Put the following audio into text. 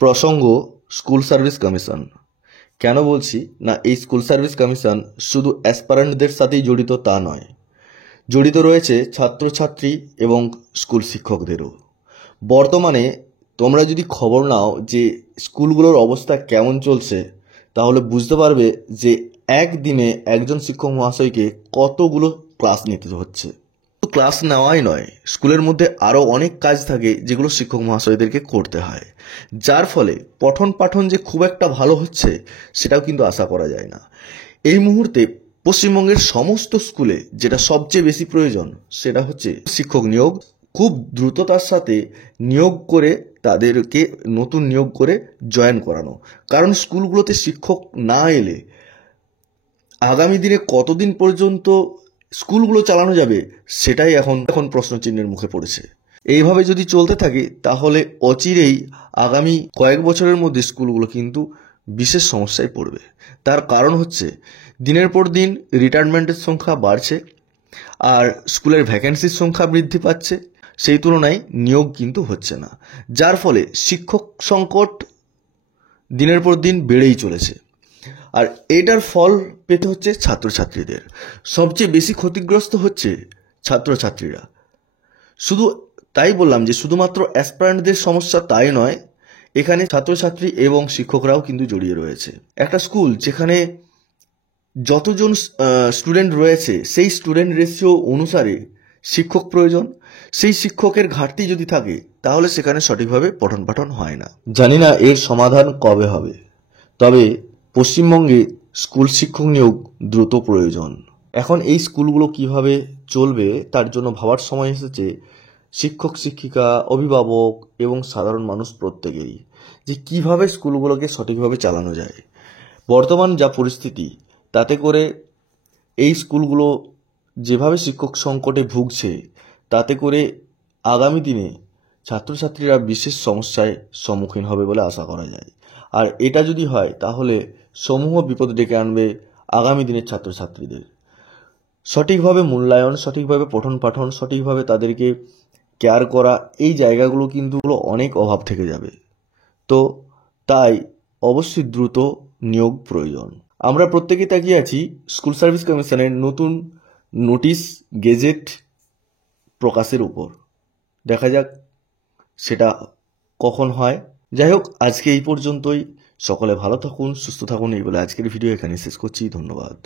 প্রসঙ্গ school service commission. কেন বলছি না, এই স্কুল সার্ভিস কমিশন শুধু অ্যাসপারেন্টদের সাথেই জড়িত তা নয়, জড়িত রয়েছে ছাত্রছাত্রী এবং স্কুল শিক্ষকদেরও। বর্তমানে তোমরা যদি খবর নাও যে স্কুলগুলোর অবস্থা কেমন চলছে, তাহলে বুঝতে পারবে যে একদিনে একজন শিক্ষক মহাশয়কে কতগুলো ক্লাস নিতে হচ্ছে। ক্লাস নেওয়াই নয়, স্কুলের মধ্যে আরও অনেক কাজ থাকে যেগুলো শিক্ষক মহাশয়দেরকে করতে হয়, যার ফলে পঠন পাঠন যে খুব একটা ভালো হচ্ছে সেটাও কিন্তু আশা করা যায় না। এই মুহূর্তে পশ্চিমবঙ্গের সমস্ত স্কুলে যেটা সবচেয়ে বেশি প্রয়োজন সেটা হচ্ছে শিক্ষক নিয়োগ। খুব দ্রুততার সাথে নিয়োগ করে তাদেরকে নতুন নিয়োগ করে জয়েন করানো, কারণ স্কুলগুলোতে শিক্ষক না এলে আগামী দিনে কতদিন পর্যন্ত স্কুলগুলো চালানো যাবে সেটাই এখন প্রশ্নচিহ্নের মুখে পড়েছে। এইভাবে যদি চলতে থাকে তাহলে অচিরেই আগামী কয়েক বছরের মধ্যে স্কুলগুলো কিন্তু বিশেষ সমস্যায় পড়বে। তার কারণ হচ্ছে দিনের পর দিন রিটায়ারমেন্টের সংখ্যা বাড়ছে আর স্কুলের ভ্যাকেন্সির সংখ্যা বৃদ্ধি পাচ্ছে, সেই তুলনায় নিয়োগ কিন্তু হচ্ছে না, যার ফলে শিক্ষক সংকট দিনের পর দিন বেড়েই চলেছে। আর এটার ফল পেতে হচ্ছে ছাত্রছাত্রীদের। সবচেয়ে বেশি ক্ষতিগ্রস্ত হচ্ছে ছাত্রছাত্রীরা। শুধু তাই বললাম যে শুধুমাত্র অ্যাসপারেন্টদের সমস্যা তাই নয়, এখানে ছাত্রছাত্রী এবং শিক্ষকরাও কিন্তু জড়িয়ে রয়েছে। একটা স্কুল যেখানে যতজন স্টুডেন্ট রয়েছে সেই স্টুডেন্ট রেশিও অনুসারে শিক্ষক প্রয়োজন। সেই শিক্ষকের ঘাটতি যদি থাকে তাহলে সেখানে সঠিকভাবে পঠন পাঠন হয় না। জানি না এর সমাধান কবে হবে, তবে পশ্চিমবঙ্গে স্কুল শিক্ষক নিয়োগ দ্রুত প্রয়োজন। এখন এই স্কুলগুলো কিভাবে চলবে তার জন্য ভাবার সময় এসেছে শিক্ষক শিক্ষিকা, অভিভাবক এবং সাধারণ মানুষ প্রত্যেকেরই, যে কিভাবে স্কুলগুলোকে সঠিকভাবে চালানো যায়। বর্তমান যা পরিস্থিতি তাতে করে এই স্কুলগুলো যেভাবে শিক্ষক সংকটে ভুগছে তাতে করে আগামী দিনে ছাত্রছাত্রীরা বিশেষ সমস্যায় সম্মুখীন হবে বলে আশা করা যায়। আর এটা যদি হয় তাহলে সমূহ বিপদ ডেকে আনবে আগামী দিনের ছাত্রছাত্রীদের। সঠিকভাবে মূল্যায়ন, সঠিকভাবে পঠন পাঠন, সঠিকভাবে তাদেরকে কেয়ার করা, এই জায়গাগুলো কিন্তু অনেক অভাব থেকে যাবে। তো তাই অবশ্যই দ্রুত নিয়োগ প্রয়োজন। আমরা প্রত্যেকেই তাকিয়ে আছি স্কুল সার্ভিস কমিশনের নতুন নোটিশ গেজেট প্রকাশের উপর। দেখা যাক সেটা কখন হয়। যাই হোক, আজকে এই পর্যন্তই। সকলে ভালো থাকুন, সুস্থ থাকুন, এই বলে আজকের ভিডিও এখানে শেষ করছি। ধন্যবাদ।